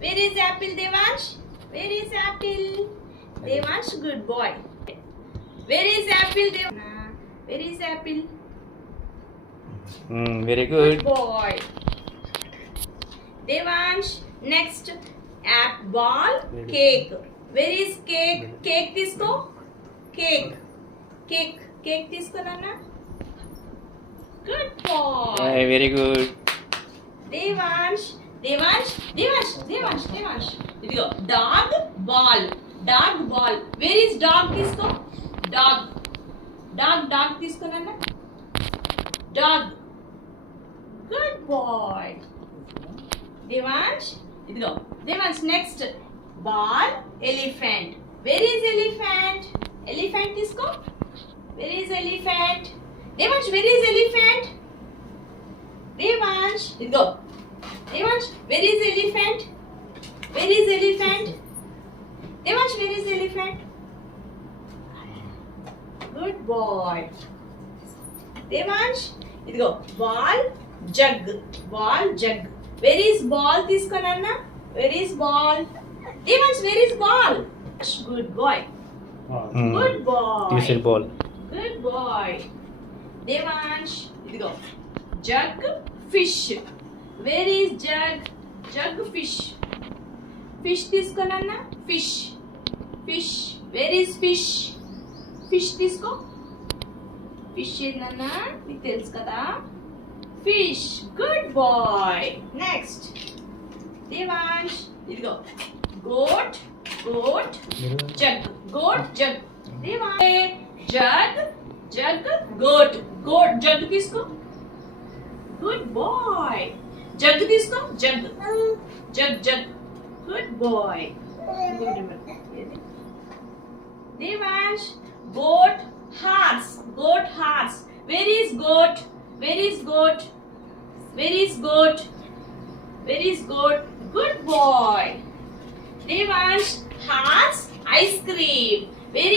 Where is apple, Devansh? Where is apple? Devansh, good boy. Where is apple, Devansh? Where is apple? Very Good good. boy. Devansh, next ball, cake. Where is cake? Cake తీసుకో. Cake. Cake. Cake తీసుకో నాన్న. Good boy. Very good. Devansh. Devansh. Devansh. Devansh. Devansh. ఇదిగో dog, ball. Dog, ball. Where is dog తీసుకో. Dog. Dog. Dog తీసుకో నాన్న. Dog. Good boy. Devansh. ఇదిగో Devansh, next ball, elephant. Where is elephant? Elephant తీసుకో. Where is elephant? Devansh, where is elephant? Devansh, ఇదిగో Devansh, where is elephant? Where is elephant? Devansh, where is elephant? Good boy. Devansh, ఇదిగో ball, jug. Ball, jug. Where is ball తీసుకో నాన్న. Where is ball? Devansh, where is ball? Good boy. Good boy. You said ball. Good boy. Devansh, ఇదిగో jug, fish. Where is jug? Jug, fish. Fish తీసుకో నాన్న. Fish. Fish. Where is fish? Fish తీసుకో. Fish ఏందన్నా నీకు తెలుసు కదా. Fish. Good boy. Next. Devansh, ఇదిగో goat, goat, jug. Goat, jug. Devansh, jug, jug, goat. Goat, jug తీసుకో. Good boy. Jug తీసుకో. Jug. Jug, jug. Good boy. Devansh, goat, horse. Goat, horse. Where is goat? Where is goat? Where is goat? Where is goat? Good boy. Devansh, horse, ice cream. Where